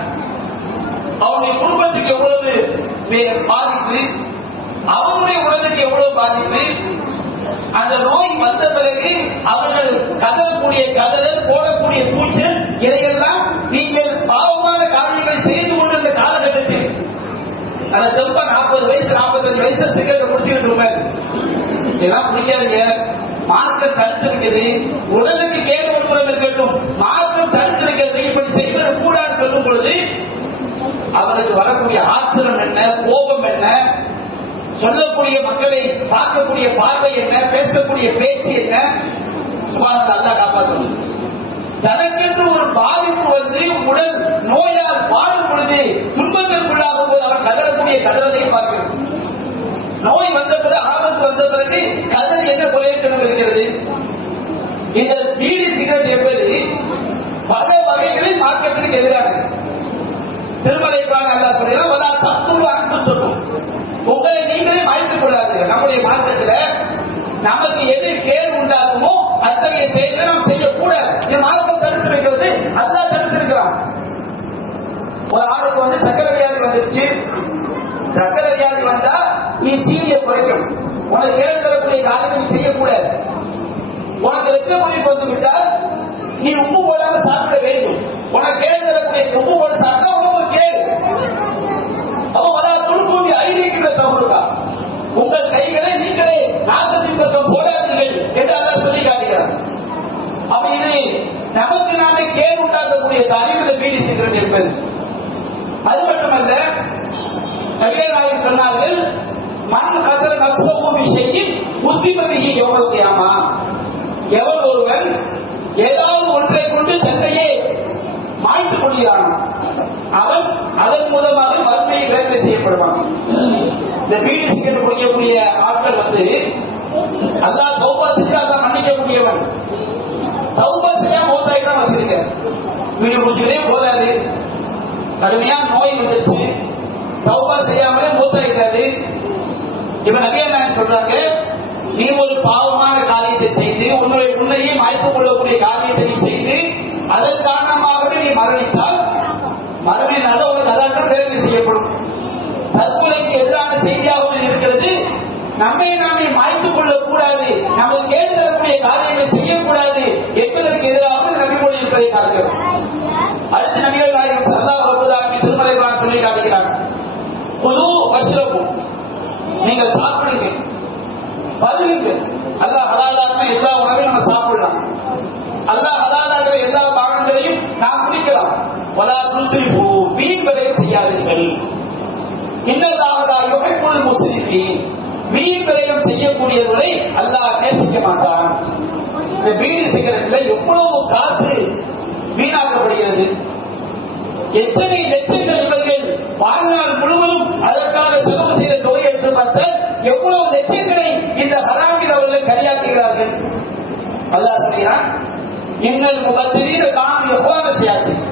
அவருடைய குடும்பத்துக்கு எவ்வளவு பாதிப்பு, அவருடைய உடலுக்கு எவ்வளவு பாதிப்பு. அந்த நோய் வந்த பிறகு அவர்கள் கதறக்கூடிய கதறல், போடக்கூடிய கூச்சல், இதையெல்லாம் நீங்கள் பாவமான காரியங்களை செய்து கொண்டிருந்த காலகட்டத்தில் அந்த தெப்ப 40 வயசு 45 வயசு சிகரெட்டை குடிச்சுக்கிட்டு இதெல்லாம் குடிக்காதீங்க. மார்க்கம் தடுத்திருக்கிறது. உடலுக்கு கேடு ஒருபுறம் இருக்கட்டும், மார்க்கம் தடுத்திருக்கிறது. இப்படி செய்வது கூடாது சொல்லும் பொழுது அவருக்கு வரக்கூடிய ஆத்திரம் என்ன, கோபம் என்ன, சொல்லக்கூடிய மக்களை பார்க்கக்கூடிய பார்வை என்ன, பேசக்கூடிய பேச்சு என்ன, சுபானத்தை அல்லாஹ் காப்பாற்றணும். தனக்கென்று ஒரு பாதிப்பு வந்து உடல் நோயால் வாழும் பொழுது துன்பத்திற்குள்ளாகும் போது அவர் கதறக்கூடிய கதறதை பார்க்கிறோம். நோய் வந்த பிறகு, ஆபத்து வந்த பிறகு கதறி என்ன குறையத்தனம் இருக்கிறது? இந்த பீடி சிகரெட் என்பது பல வகைகளில் மார்க்கத்திற்கு எதிரானது. திருமலை அல்லாஹ் சொல்கிறார், வலா தக்துலு அன்ஃபுஸக்கும், உங்களை நீங்களே மாய்த்துக் கொள்ளாதீர்கள். நம்முடைய மார்க்கத்தில் நமக்கு எது கேடு உண்டாக்குமோ அத்தகைய செயலை நாம் செய்யக்கூடாது. இது மார்க்கம் தடுத்து வைக்கிறது, அல்லாஹ் தடுத்திருக்கிறான். ஒரு ஆளுக்கு வந்து சக்கரை வியாதி வந்துருச்சு. சக்கரை வியாதி வந்தா நீ சீனியை குறைக்கணும். உனக்கு கேடு தரக்கூடிய காரியத்தை நீ செய்யக்கூடாது. உனக்கு ரத்த கொதிப்பு வந்து விட்டால் நீ உப்பு போடாம சாப்பிட வேண்டும். உனக்கு கேடு தரக்கூடிய உப்பு போட்டு சாப்பிட்டா உனக்கு ஒரு கேடு. உங்கள் கைகளை நீங்களே நாசத்தின் பக்கம் போடாதீர்கள் என்று அல்லாஹ் சொல்லி காட்டுகிறார். அப்ப இது நமக்கு நாமே கேடு உண்டாக்கக்கூடிய அறிவுகள் பீடி சிகரெட் என்பது. அது மட்டுமல்ல, நபிகள் நாயகம் சொன்னார்கள், மண் கதற நஷ்டமும் விஷயம் புத்திமதியை யோகம் செய்யாமா. எவர் ஒருவன் ஏதாவது ஒன்றை கொண்டு தன்னையே மாய்த்துக் கொள்கிறான், அவன் அதன் மூலமாக மறுமையை வேலை செய்யப்படுவான். இந்த பீடி சிகரெட் குடிக்கக்கூடிய ஆட்கள் அல்லாஹ் தௌபா செஞ்சா தான் மன்னிக்கக்கூடியவன். தௌபா செய்யா மௌத்தாயிதான் வச்சிருக்க. பீடி குடிச்சுக்கிட்டே போதாது, கடுமையா நோய் வந்துருச்சு, தௌபா செய்யாமலே மௌத்தாயிட்டாரு. இப்ப நபியா சொல்றாங்க, நீ ஒரு பாவமான காரியத்தை செய்து உன்னையே மாய்த்துக் கொள்ளக்கூடிய காரியத்தை செய்து அதன் காரணமாகவே நீ மரணித்தால் மறுமை நல்ல ஒரு கதாட்டம் வேலை செய்யப்படும். தற்கொலைக்கு எதிரான செய்தியாகவும் இருக்கிறது. நம்மை நாமே மாய்த்துக் கொள்ளக்கூடாது, நம்ம கேட்டு தரக்கூடிய காரியங்களை செய்யக்கூடாது என்பதற்கு எதிராக நபிமொழி இருப்பதை பார்க்கிறோம். அடுத்து நபிகள் நாயகம் ஸல்லல்லாஹு அலைஹி வஸல்லம் திருமலை சொல்லி காட்டுகிறார், குலு வஷ்ரபு, நீங்கள் சாப்பிடுங்க, பருகுங்க. அல்லாஹ் ஹலாலான எல்லா உணவையும் நம்ம சாப்பிடலாம், அல்லாஹ் ஹலாலாகிற எல்லா பாகங்களையும் நாம் குடிக்கலாம். வலா துஸ்ரிஃபு, வீண் விரயம் செய்யாதீர்கள். இன்னல்லாஹ லா யுஹிப்புல் முஸ்ரிஃபீன், வீண் விரயம் செய்யக்கூடியவர்களை அல்லாஹ் நேசிக்க மாட்டான். இந்த பீடி சிகரெட்ல எவ்வளவு காசு வீணாக்கப்படுகிறது, எத்தனை லட்சங்கள் இவர்கள் வாழ்நாள் முழுவதும் அதற்காக செலவு செய்த தொகை எடுத்து பார்த்தால் எவ்வளவு லட்சங்களை இந்த ஹராமில் அவர்கள் கரியாக்குகிறார்கள். அல்லாஹ் சொல்கிறான், இன்னல் முபத்திரீன கானூ இஹ்வான ஷயாத்தீன்,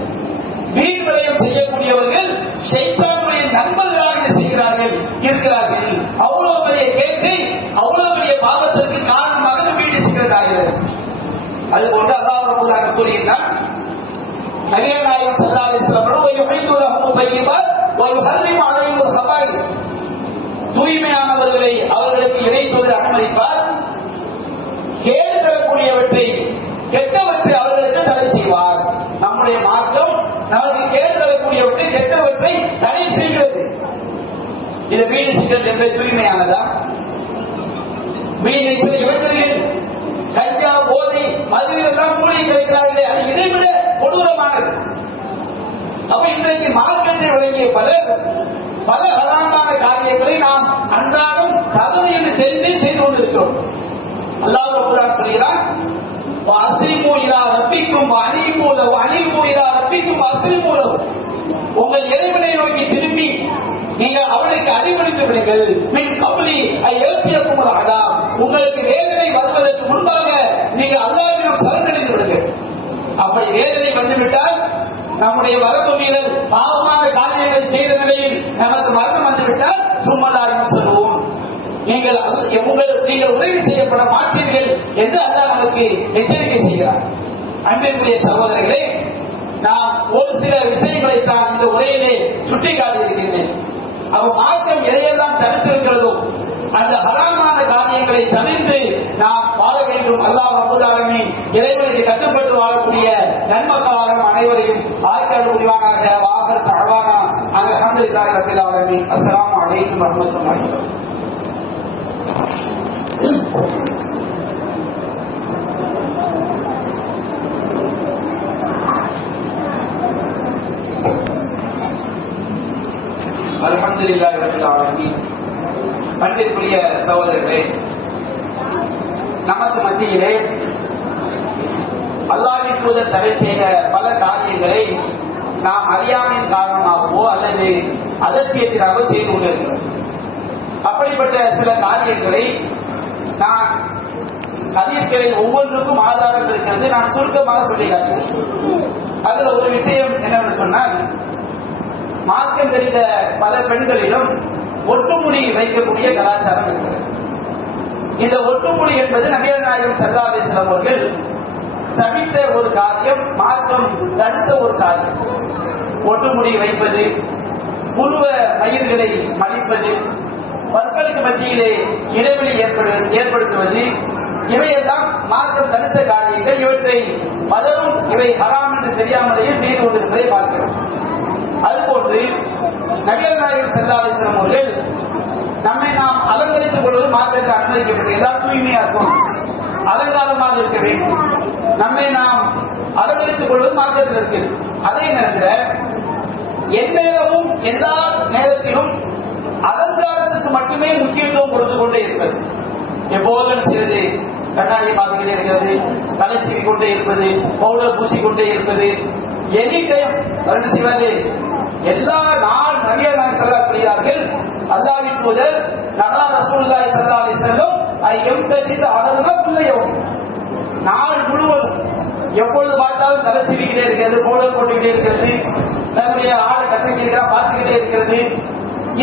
வீண் விரயம் செய்யக்கூடியவர்கள் ஷைத்தானுடைய நண்பர்களாக இருக்கிறார்கள். அவ்வளவு பெரிய கேட்டு அவ்வளவு பெரிய பாவத்திற்கு காரணமாக பீடி சிகரெட் ஆகிறது. அதுபோன்று அல்லாஹ் ரப்பூல் கூறுகிறார், நபிகள் நாயகம் ஸல்லல்லாஹு அலைஹி வஸல்லம் யுஹிது லஹும் தய்யிபாத் வ யுஹர்ரிமு அலைஹிம் ஹபாயிஸ், தூய்மையானவர்களை அவர்களுக்கு இணைப்பது அனுமதிப்பார், கேடு தரக்கூடியவற்றை கெட்டவற்றை அவர்களுக்கு தடை செய்வார். நம்முடைய மார்க்கம் நமக்கு கேடு தரக்கூடியவற்றை கெட்டவற்றை தடை செய்கிறது. இது பீடி சிகரெட் என்ற தூய்மையானதா? பீடி இவற்றில் கஞ்சா, போதை, மது எல்லாம் மூலிகை கிடைக்கிறார்களே, அது இதைவிட கொடூரமானது. அப்ப இன்றைக்கு மார்க்கத்தை வழங்கிய பல ஹராமான காரியங்களை நாம் அன்றாடம் தவறு என்று தெரிந்தே செய்து கொண்டிருக்கிறோம். அல்லாஹ் ரப்பூல் சொல்கிறான், வஅஸ்லிமு இலா ரப்பிக்கும் வஅனீபு லஹு வஅனீபு இலா ரப்பிக்கும் வஅஸ்லிமு லஹு, உங்கள் இறைவனை நோக்கி திரும்பி நீங்கள் அவனுக்கு அடிபணித்து விடுங்கள். மின் கப்லி அய்யத்தியக்கும் அதாப், உங்களுக்கு வேதனை வருவதற்கு முன்பாக நீங்கள் அல்லாஹ்விடம் சரணடைந்து விடுங்கள். அப்படி வேதனை வந்துவிட்டால், நம்முடைய வரம்பு மீறல் பாவமான காரியங்களை செய்த நிலையில் நமக்கு மரணம் வந்துவிட்டால் சும்மலாயும் சொல்லுவோம், நீங்கள் உதவி செய்யப்பட மாட்டீர்கள் என்று அல்லாஹ் நமக்கு எச்சரிக்கை செய்கிறார். அன்பிற்குரிய சகோதரர்களே, நாம் ஒரு சில விஷயங்களை தான் இந்த உரையிலே சுட்டிக்காட்டி இருக்கின்றேன். அவ மார்க்கம் எதையெல்லாம் தடுத்திருக்கிறதோ அந்த ஹராமான காரியங்களை தவிர்த்து நாம் வாழ வேண்டும். அல்லாஹ் ரப்பல் ஆலமீன் இறைவனுக்கு கட்டுப்பட்டு வாழக்கூடிய நன்மக்களான அனைவரையும் ஆய்க்காடு முடிவானாக. வாஹர் தஅவானா அல்ஹம்துலில்லாஹி ரப்பில் ஆலமீன். அஸ்ஸலாமு அலைக்கும் வரஹ்மத்துல்லாஹி வபரகாத்துஹு. அல்ஹம்துலில்லாஹி ரப்பில் ஆலமீன். அன்பிற்குரிய சகோதரர்களே, நமக்கு மத்தியிலே அல்லாஹ்வின் தூதர் தடை செய்த பல காரியங்களை நாம் அறியாமையின் காரணமாகவோ அல்லது அலட்சியத்தினாகவோ செய்து கொண்டிருக்கிறோம். அப்படிப்பட்ட சில காரியங்களை நான் ஹதீஸ்களில் ஒவ்வொன்றுக்கும் ஆதாரம் இருக்கிறது, நான் சுருக்கமாக சொல்லி காட்டுகிறேன். அதுல ஒரு விஷயம் என்னவென்று சொன்னால், மார்க்கம் தெரிந்த பல பெண்களிலும் ஒட்டுமுடி வைக்கக்கூடிய கலாச்சாரம் இருக்கிறது. இந்த ஒட்டுமுடி என்பது நபிகள் நாயகம் ஸல்லல்லாஹு அலைஹி வஸல்லம் அவர்கள் சபித்த ஒரு காரியம், மார்க்கம் தடுத்த ஒரு காரியம். ஒட்டுமுடி வைப்பது, புருவ மயிர்களை மடிப்பது, பற்களுக்கு மத்தியிலே இடைவெளி ஏற்படுத்துவது, இவையெல்லாம் மார்க்கம் தடுத்த காரியங்கள். இவற்றை பலரும் இவை ஹராம் என்று தெரியாமலேயே செய்து கொண்டிருப்பதை பார்க்கிறோம். அதுபோன்று நபிகள் நாயகம் ஸல்லல்லாஹு அலைஹி வஸல்லம் அவர்கள் நம்மை நாம் அலங்கரித்துக் கொள்வது மார்க்கத்தில் அனுமதிக்கப்பட்டு எல்லா தூய்மையா இருக்கும், அலங்காரமாக இருக்க வேண்டும். நம்மை நாம் அலங்கரித்துக் கொள்வது மார்க்கத்தில் இருக்கு. அதே நேரத்தில் எந்நேரமும் எல்லா நேரத்திலும் அலங்காரத்துக்கு மட்டுமே முக்கியத்துவம் கொடுத்து கொண்டே இருப்பது. எப்போதும் செய்வது கண்ணாடியை பார்த்துக்கிட்டே இருக்கிறது, தலை சீவி கொண்டே இருப்பது, பவுடர் பூசிக்கொண்டே இருப்பது, எனி டைம் என்ன செய்வது. எல்லா நாள் நபிகள் நாயகம் ஸல்லல்லாஹு அலைஹி சொல்கிறார்கள், அல்லாஹ்வின் தூதர் நபி ரசூலுல்லாஹி ஸல்லல்லாஹு அலைஹி வஸல்லம் ஐயம்தஷித் அஹதுனா குல்லையும், நாள் முழுவதும் எப்பொழுது பார்த்தாலும் தலை சீவிக்கிட்டே இருக்கிறது, பவுடர் போட்டுக்கிட்டே இருக்கிறது, நம்முடைய ஆளை கசக்கிட்டு பார்த்துக்கிட்டே இருக்கிறது.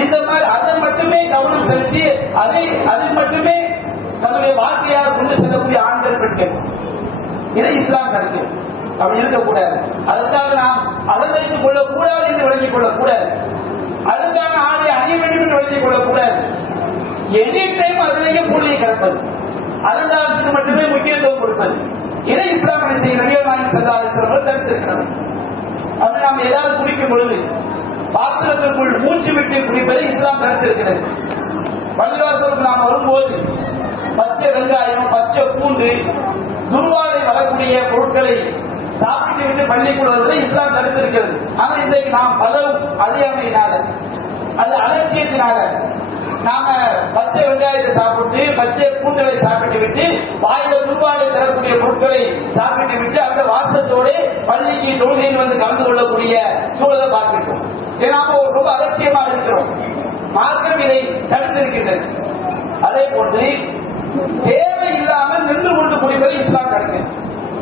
இந்த மாதிரி அதை மட்டுமே கவனம் செலுத்தி அதில் மட்டுமே நம்முடைய வாழ்க்கையாக கொண்டு செல்லக்கூடிய ஆண்கள் பெண்கள், இதை இஸ்லாம் கருத்து. அப்படி இருக்கக்கூடாது. அதற்காக நாம் அலங்கரித்துக் கொள்ளக்கூடாது என்று விளங்கிக் கொள்ளக்கூடாது. அதற்கான ஆடை அணிய வேண்டும் என்று விளங்கிக் கொள்ளக்கூடாது. எனி டைம் அதிலேயே பூலியை கிடப்பது, அலங்காரத்துக்கு மட்டுமே முக்கியத்துவம் கொடுப்பது, இதை இஸ்லாம் செய்ய நபிகள் நாயகம் ஸல்லல்லாஹு அலைஹி வஸல்லம் தடுத்திருக்கிறார். அப்படி நாம் ஏதாவது குடிக்கும் பொழுது பாத்திரத்திற்குள் மூச்சு விட்டு குடிப்பதை இஸ்லாம் தடுத்திருக்கிறது. பள்ளிவாசலுக்கு நாம் வரும்போது பச்சை வெங்காயம், பச்சை பூண்டு, துர்வாடை வரக்கூடிய பொருட்களை சாப்பிட்டு விட்டு பள்ளிக்குள் வருவதை இஸ்லாம் தடுத்திருக்கிறது. ஆனால் இன்றைக்கு நாம் பலரும் அறியாமையினால, அது அலட்சியத்தினால நாம பச்சை வெங்காயத்தை சாப்பிட்டு பச்சை பூண்டுகளை சாப்பிட்டு விட்டு வாயில துர்வாடை தரக்கூடிய பொருட்களை சாப்பிட்டு விட்டு அந்த வாசத்தோடு பள்ளிக்கு தொழுகையில் வந்து கலந்து கொள்ளக்கூடிய சூழலை பார்க்கிறோம். நாம ரொம்ப அலட்சியமாக இருக்கிறோம். மார்க்கம் இதை தடுத்திருக்கின்றது. அதே போன்று தேவை இல்லாமல் நின்று கொண்டு குடிப்பதை இஸ்லாம் தடுக்கு.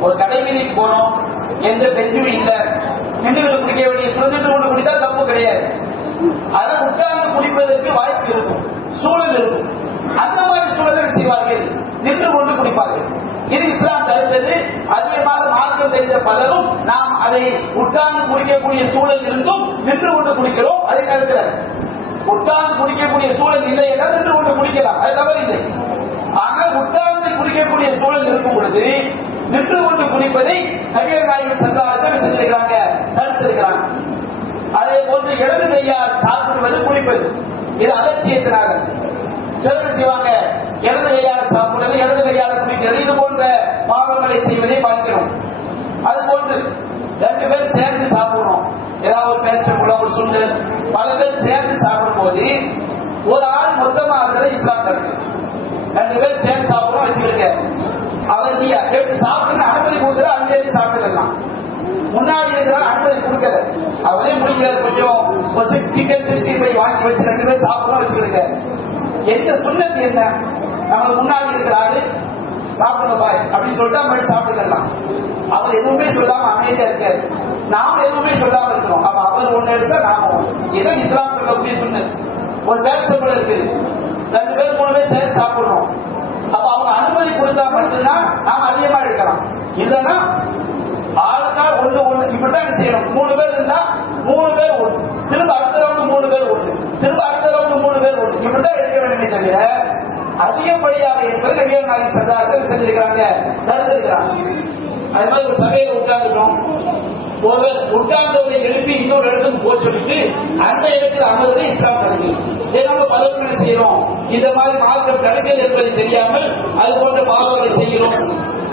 ஒரு கடை வீதிக்கு போறோம், எந்த பெஞ்சும் இல்லை, நின்று குடிக்க வேண்டிய சுதந்திரம் கொண்டு குடித்தா தப்பு கிடையாது. அதை உட்கார்ந்து குடிப்பதற்கு வாய்ப்பு இருக்கும், சூழல் இருக்கும். அந்த மாதிரி சூழல் செய்வார்கள், நின்று கொண்டு குடிப்பார்கள். இது இஸ்லாம் தடுத்தது. அதிகமாக மார்க்கம் தெரிந்த பலரும் நாம் அதை உட்கார்ந்து குடிக்கக்கூடிய சூழல் இருந்தும் நின்று கொண்டு குடிக்கிறோம். அதை தடுக்கிறார். உட்கார்ந்து குடிக்கக்கூடிய சூழல் இல்லை என்றால் நின்று கொண்டு குடிக்கலாம், அது தவறில்லை. ஆனால் உட்கார்ந்து குடிக்கக்கூடிய சூழல் இருக்கும் பொழுது நின்று கொண்டு குடிப்பதை நபிகள் நாயகம் ஸல்லல்லாஹு அலைஹி வஸல்லம் செஞ்சிருக்கிறாங்க, தடுத்திருக்கிறாங்க. அதே போன்று இடது கையால் சாப்பிடுவது குடிப்பது, இது அலட்சியத்தினாக சிலர் செய்வாங்க. இடது கையால் சாப்பிடுவது, இடது கையால் குடிக்கிறது, இது போன்ற பாவங்களை செய்வதை பார்க்கிறோம். அது போன்று ரெண்டு பேர் சேர்ந்து சாப்பிடுறோம், ஏதாவது ஒரு பேச்சம்பழம், ஒரு சுண்டல், பல பேர் சேர்ந்து சாப்பிடும் போது ஒரு ஆள் மொத்தமாக இஸ்லாம் தடுக்கு. ரெண்டு பேர் சேர்ந்து சாப்பிடுறோம் வச்சுக்கிட்டு அவர் நீ எப்படி சாப்பிட்டு அனுமதி கொடுக்குற அங்கே சாப்பிட்டுக்கலாம். முன்னாடி இருக்கிற அனுமதி கொடுக்கல, அவரே முடிக்கிறார். கொஞ்சம் சிக்கன் 65 வாங்கி வச்சு ரெண்டு பேர் சாப்பிடுறோம் வச்சுக்கிட்டு எந்த சுண்ணத்து என்ன, நமக்கு முன்னாடி இருக்கிறாரு சாப்பிடுங்க பாய் அப்படின்னு சொல்லிட்டு நம்ம சாப்பிட்டுக்கலாம். அவர் எதுவுமே சொல்லாம அமைதியா இருக்காரு, நாம எதுவுமே சொல்லாம இருக்கிறோம். அப்ப அவர் ஒண்ணு எடுத்தா நாம இதை இஸ்லாம் சொல்லக்கூடிய சொன்னது. ஒரு பேச்சம்பளம் இருக்குது, ரெண்டு பேர் 3 பேர் சேர்ந்து சாப்பிடுறோம். அப்ப அவங்க அனுமதி கொடுத்தா மட்டும்தான் நாம் அதிகமா எடுக்கலாம். இல்லைன்னா ஆளுக்கால் ஒண்ணு இப்படிதான் செய்யணும். 3 பேர் இருந்தா 3 பேர் ஒண்ணு, திரும்ப அடுத்த ரவுண்டு 3 பேர் ஒண்ணு, திரும்ப அடுத்த ரவுண்டு 3 பேர் ஒண்ணு, இப்படிதான் எடுக்க வேண்டுமே தவிர அதிகப்படியாக என்பது நபிகள் நாயகம் ஸல்லல்லாஹு அலைஹி வஸல்லம் செஞ்சிருக்கிறாங்க, தடுத்திருக்கிறாங்க. அது மாதிரி ஒரு சபையில உட்கார்ந்துட்டோம், ஒருவர் உட்கார்ந்தவரை எழுப்பி இன்னொரு இடத்துக்கு போய் சொல்லிட்டு அந்த இடத்துல அமர்வதை இஸ்லாம் தடுக்குது. இதை நம்ம பலர்களை செய்யறோம். இந்த மாதிரி மார்க்கம் நடக்கிறது என்பதை தெரியாமல் அது போன்ற பாவங்களை செய்கிறோம்.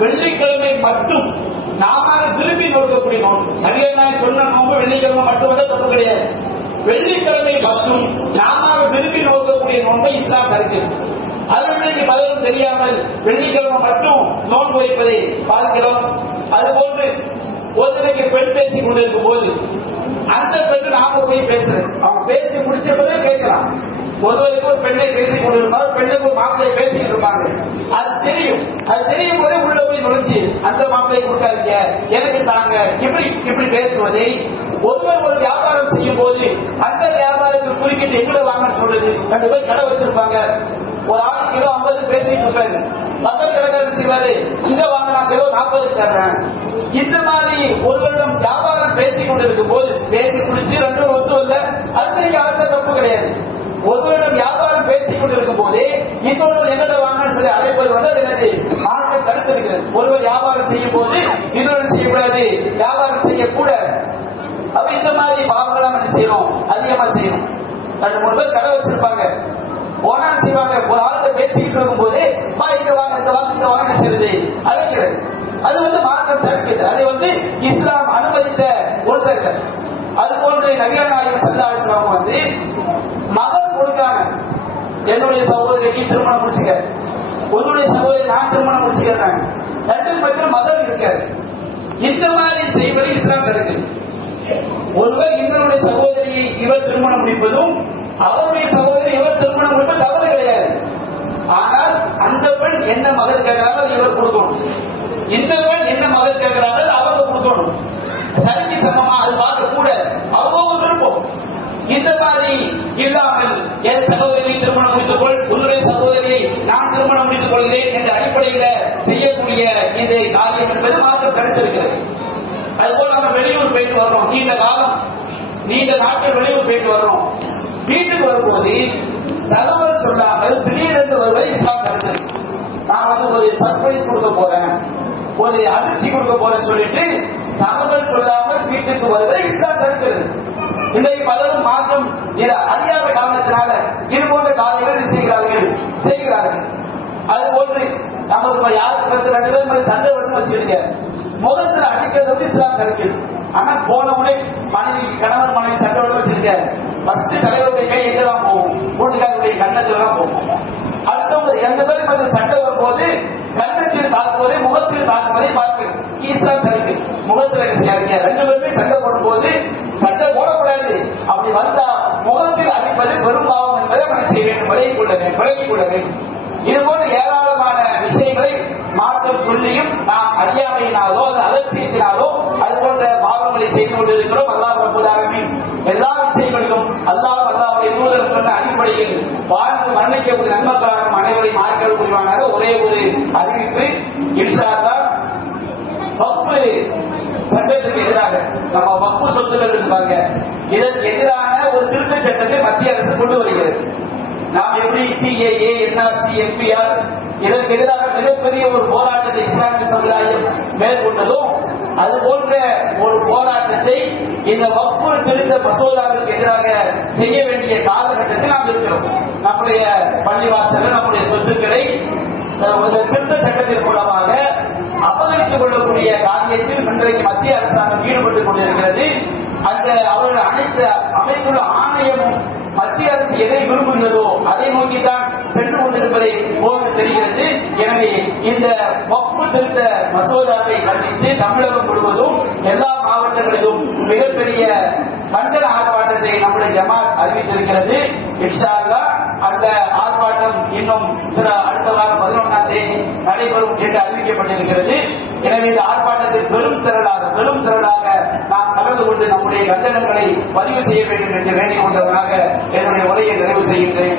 வெள்ளிக்கிழமை மட்டும் நாம விரும்பி நோக்கக்கூடிய நோன்பு, நபிகள் நாயகம் சொன்ன நோன்பு வெள்ளிக்கிழமை மட்டும் தப்பு கிடையாது. வெள்ளிக்கிழமை மட்டும் நாம விரும்பி நோக்கக்கூடிய நோன்பை இஸ்லாம் தடுக்குது. அதற்கு பலரும் தெரியாமல் வெள்ளிக்கிழமை மட்டும் நோன்பு வைப்பதை பார்க்கிறோம். அதுபோன்று ஒருத்தருக்கு பெண் பேசிக் கொண்டிருக்கும் போது அந்த பெண் நாம போய் பேசுறது, அவங்க பேசி முடிச்சப்பதே கேட்கலாம். ஒருவருக்கு ஒரு பெண்ணை பேசிக் கொண்டிருப்பார், பெண்ணுக்கு ஒரு மாப்பிள்ளை பேசிக்கிட்டு இருப்பாங்க. அது தெரியும் போதே உள்ள போய் நுழைச்சு அந்த மாப்பிள்ளை கொடுக்காதீங்க எனக்கு தாங்க இப்படி பேசுவதை ஒருவர் ஒரு வியாபாரம் செய்யும் போது அந்த வியாபாரத்தில் குறுக்கிட்டு எங்கட வாங்கன்னு சொல்லுது. 2 பேர் கடை வச்சிருப்பாங்க, ஒரு ஆள் கிலோ 50 பேசிட்டு இருப்பாரு, பக்கத்து கடைக்காரர் செய்வாரு இங்க வாங்கினா கிலோ 40 தர்றேன். இந்த மாதிரி ஒருவரிடம் வியாபாரம் பேசிக் கொண்டிருக்கும் போது பேசி குடிச்சு 2 ஒத்து இல்ல, அது அவசர தப்பு கிடையாது. ஒருவரிடம் வியாபாரம் பேசிக் கொண்டிருக்கும் போதே இன்னொரு என்னதை வாங்கன்னு சொல்லி அழைப்பது வந்து அது என்னது மார்க்கம் தடுத்திருக்கிறது. ஒருவர் வியாபாரம் செய்யும் போது இன்னொரு செய்யக்கூடாது, வியாபாரம் செய்யக்கூடாது. அப்ப இந்த மாதிரி பாவங்களாம் என்ன செய்யணும், அதிகமா செய்யணும். 2-3 பேர் கடை வச்சிருப்பாங்க, போனா செய்வாங்க, ஒரு ஆளுக்கு பேசிக்கிட்டு இருக்கும் போது இங்க வாங்க செய்யுது அழைக்கிறது. அது வந்து மார்க்கம் தடுக்கிறது. அதை வந்து இஸ்லாம் அனுமதித்த ஒருத்தர்கள். அது போன்று நபிகள் நாயகம் ஸல்லல்லாஹு அலைஹி வஸல்லம் வந்து மகன் கொடுக்காம என்னுடைய சகோதரிக்கு திருமணம் முடிச்சுக்க, உன்னுடைய சகோதரி நான் திருமணம் முடிச்சுக்கிறேன், ரெண்டு பேரும் மதம் இருக்காது. இந்த மாதிரி செய்வது இஸ்லாம் இருக்கு. ஒருவர் இவருடைய சகோதரியை இவர் திருமணம் முடிப்பதும் அவருடைய சகோதரி இவர் திருமணம் முடிப்பது தவறு கிடையாது. ஆனால் அந்த பெண் என்ன மதம் கேட்கிறாரோ இவர் கொடுக்கணும், இந்த பெண் என்ன மதம் கேட்கிறாரோ அவங்க கொடுக்கணும். சரிக்கு சமமா அது பார்க்க கூட அவங்க விருப்பம். இந்த மாதிரி இல்லாமல் என் சகோதரியை திருமணம் முடித்துக் கொள், உன்னுடைய சகோதரியை நான் திருமணம் முடித்துக் கொள்கிறேன் என்ற அடிப்படையில செய்யக்கூடிய இந்த காரியம் என்பது மார்க்கம் தடுத்திருக்கிறது. அதுபோல் நம்ம வெளியூர் போயிட்டு வர்றோம், நீண்ட நாட்கள் வெளியூர் போயிட்டு வர்றோம். வீட்டுக்கு வரும்போது தகவல் சொல்லாமல் திடீரென்று வருவதை இஸ்லாம் தடுத்து, நான் ஒரு சர்ப்ரைஸ் கொடுக்க போறேன், ஒரு அதிர்ச்சி கொடுக்க போறேன்னு சொல்லிட்டு தகவல் சொல்லாமல் வீட்டுக்கு வருவதை இஸ்லாம் தடுக்கிறது. இன்றைக்கு பலரும் மாற்றம் அறியாத காரணத்தினால இது போன்ற காரியங்கள் செய்கிறார்கள். அதுபோன்று நமக்கு யாருக்கு ரெண்டு பேரும் சண்டை வரும் வச்சிருக்க முகத்தில் அடிக்கிறது இஸ்லாம் தடுக்கிறது. ஆனா போன உடனே மனைவி கணவன் மனைவி சண்டை வரும் வச்சிருக்க ஃபர்ஸ்ட் தலைவருடைய கை எங்கதான் போகும், கூட்டுக்காரருடைய கண்ணத்துல தான் போகும். அடுத்தவங்க எந்த பேரும் சண்டை வரும்போது கண்ணத்தில் தாக்குவதை முகத்தில் தாக்குவதை பார்க்கு இஸ்லாம் தடுக்கு. முகத்தில் ரெண்டு பேருமே சண்டை போடும் போது சண்டை போடக்கூடாது. அப்படி வந்தா முகத்தில் அடிப்பது பெரும் பாவம் என்பதை நம்ம செய்ய வேண்டும், விலகிக் கொள்ள வேண்டும். இது போன்ற ஏராளமான விஷயங்களை மாற்றம் சொல்லியும் நாம் அறியாமையினாலோ அது அலட்சியத்தினாலோ அது போன்ற பாவங்களை செய்து கொண்டிருக்கிறோம். அல்லாஹ் ரப்பல் ஆலமீன் எல்லா விஷயங்களிலும் அல்லாஹ்வுடைய தூதர் சொன்ன அடிப்படையில் வாழ்ந்து மரணிக்கக்கூடிய நன்மக்களாக அனைவரையும் மாற்றிக்கொள்ள புரிவானாக. ஒரே ஒரு அறிவிப்பு, இன்ஷா அல்லாஹ் வக்ஃபு சட்டத்துக்கு எதிராக நம்ம வக்ஃபு சொத்துக்கள் இருப்பாங்க, இதற்கு எதிரான ஒரு திருத்த சட்டத்தை மத்திய அரசு கொண்டு வருகிறது. நாம் எப்படி சிஏஏ, என்ஆர்சி, என்பிஆர் இதற்கு எதிராக மிகப்பெரிய ஒரு போராட்டத்தை இஸ்லாமிய சமுதாயம் மேற்கொண்டதோ அது போன்ற ஒரு போராட்டத்தை இந்த வக்ஃபு திருத்த மசோதாவிற்கு எதிராக செய்ய வேண்டிய காலகட்டத்தில் நாம் இருக்கிறோம். நம்முடைய பள்ளிவாசல்கள், நம்முடைய சொத்துக்களை திருத்த சட்டத்தின் மூலமாக அபகரித்துக் கொள்ளக்கூடிய காரியத்தில் இன்றைக்கு மத்திய அரசாங்கம் ஈடுபட்டுக் கொண்டிருக்கிறது. அந்த அவர்கள் அமைத்துள்ள ஆணையமும் மத்திய அரசு எதை விரும்புகிறதோ அதை நோக்கித்தான் சென்று கொண்டிருப்பதை போன்று தெரிகிறது. எனவே இந்த வக்ஃபு திருத்த மசோதாவை கண்டித்து தமிழகம் முழுவதும் எல்லா மாவட்டங்களிலும் மிகப்பெரிய கண்டன ஆர்ப்பாட்டத்தை நம்முடைய ஜமாத் அறிவித்திருக்கிறது. இன்ஷா அல்லாஹ் அந்த ஆர்ப்பாட்டம் இன்னும் அடுத்த வாரம் 11ஆம் தேதி நடைபெறும் என்று அறிவிக்கப்பட்டிருக்கிறது. எனவே இந்த ஆர்ப்பாட்டத்தில் பெரும் திரளாக நாம் கலந்து கொண்டு நம்முடைய கண்டனங்களை பதிவு செய்ய வேண்டும் என்று வேண்டிக் கொண்டவனாக என்னுடைய உரையை நிறைவு செய்கின்றேன்.